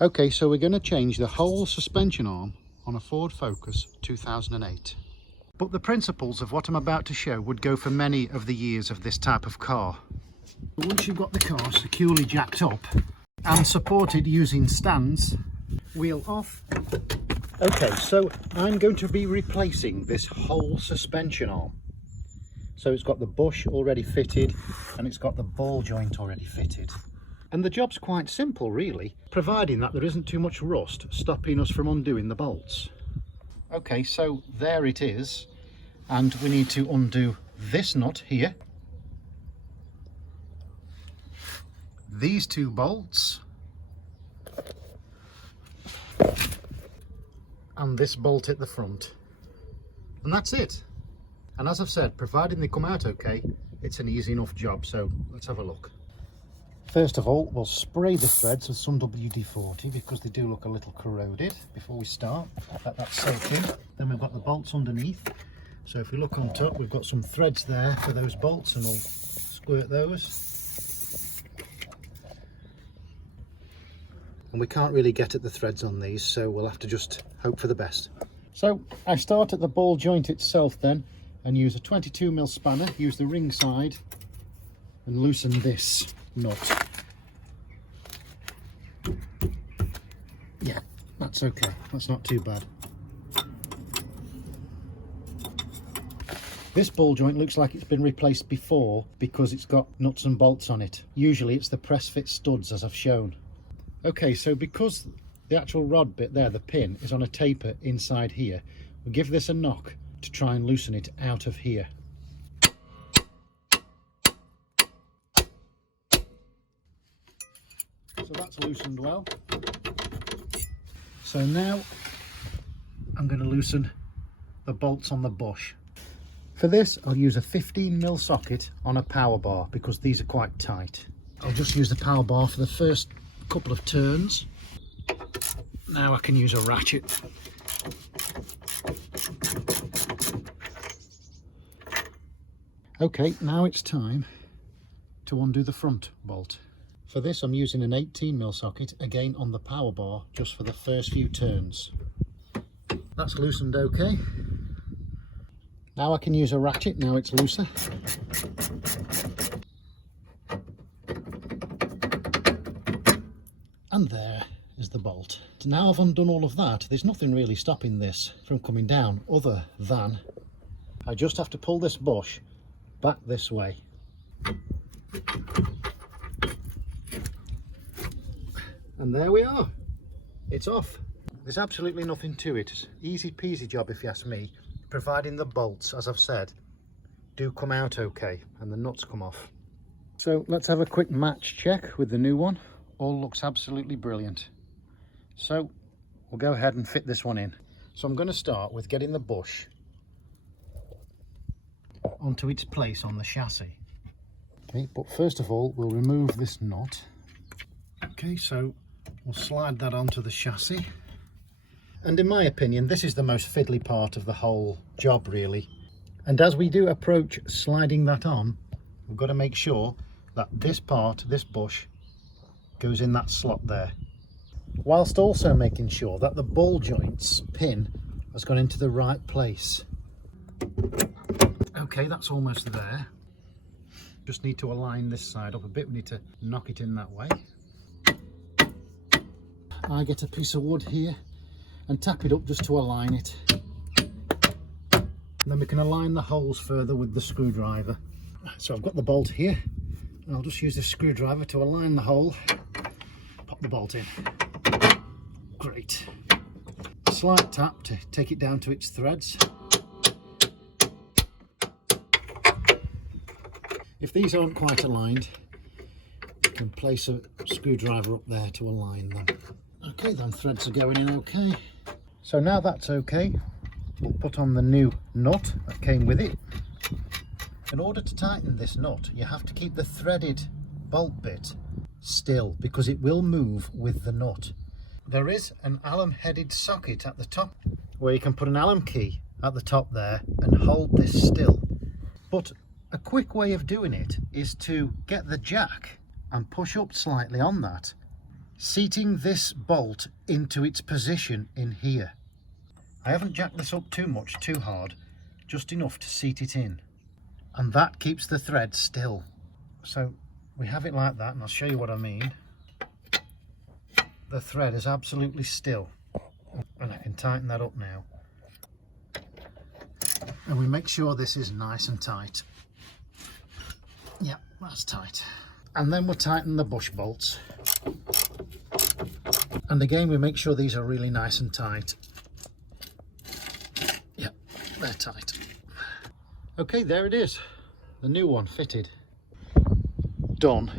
Okay, so we're going to change the whole suspension arm on a Ford Focus 2008. But the principles of what I'm about to show would go for many of the years of this type of car. Once you've got the car securely jacked up and supported using stands, wheel off. Okay, so I'm going to be replacing this whole suspension arm. So it's got the bush already fitted and it's got the ball joint already fitted. And the job's quite simple really, providing that there isn't too much rust stopping us from undoing the bolts. Okay, so there it is, and we need to undo this nut here, these two bolts, and this bolt at the front. And that's it. And as I've said, providing they come out okay, it's an easy enough job, so let's have a look. First of all, we'll spray the threads with some WD-40 because they do look a little corroded before we start. Let that soak in. Then we've got the bolts underneath. So if we look on top, we've got some threads there for those bolts, and we'll squirt those. And we can't really get at the threads on these, so we'll have to just hope for the best. So I start at the ball joint itself then, and use a 22mm spanner, use the ring side, and loosen this nut. Yeah, that's okay, that's not too bad. This ball joint looks like it's been replaced before because it's got nuts and bolts on it. Usually it's the press fit studs as I've shown. Okay, so because the actual rod bit there, the pin, is on a taper inside here, we'll give this a knock to try and loosen it out of here. So that's loosened well. So now I'm going to loosen the bolts on the bush. For this I'll use a 15mm socket on a power bar because these are quite tight. I'll just use the power bar for the first couple of turns. Now I can use a ratchet. Okay, now it's time to undo the front bolt. For this I'm using an 18mm socket, again on the power bar, just for the first few turns. That's loosened okay. Now I can use a ratchet, now it's looser. And there is the bolt. Now I've undone all of that, there's nothing really stopping this from coming down other than I just have to pull this bush back this way. And there we are, it's off. There's absolutely nothing to it. It's easy peasy job if you ask me, providing the bolts, as I've said, do come out okay and the nuts come off. So let's have a quick match check with the new one. All looks absolutely brilliant. So we'll go ahead and fit this one in. So I'm going to start with getting the bush onto its place on the chassis. Okay, but first of all we'll remove this nut. Okay, so we'll slide that onto the chassis, and in my opinion this is the most fiddly part of the whole job really. And as we do approach sliding that on, we've got to make sure that this part, this bush, goes in that slot there, whilst also making sure that the ball joint's pin has gone into the right place. Okay, that's almost there. Just need to align this side up a bit. We need to knock it in that way. I get a piece of wood here and tap it up just to align it. And then we can align the holes further with the screwdriver. So I've got the bolt here, and I'll just use this screwdriver to align the hole. Pop the bolt in. Great. Slight tap to take it down to its threads. If these aren't quite aligned, you can place a screwdriver up there to align them. Okay, then threads are going in okay. So now that's okay, we'll put on the new nut that came with it. In order to tighten this nut, you have to keep the threaded bolt bit still because it will move with the nut. There is an Allen headed socket at the top where you can put an Allen key at the top there and hold this still. But a quick way of doing it is to get the jack and push up slightly on that seating this bolt into its position in here. I haven't jacked this up too much, too hard, just enough to seat it in. And that keeps the thread still. So we have it like that, and I'll show you what I mean. The thread is absolutely still. And I can tighten that up now. And we make sure this is nice and tight. Yep, that's tight. And then we'll tighten the bush bolts. And again, we make sure these are really nice and tight. Yep, they're tight. Okay, there it is. The new one fitted. Done.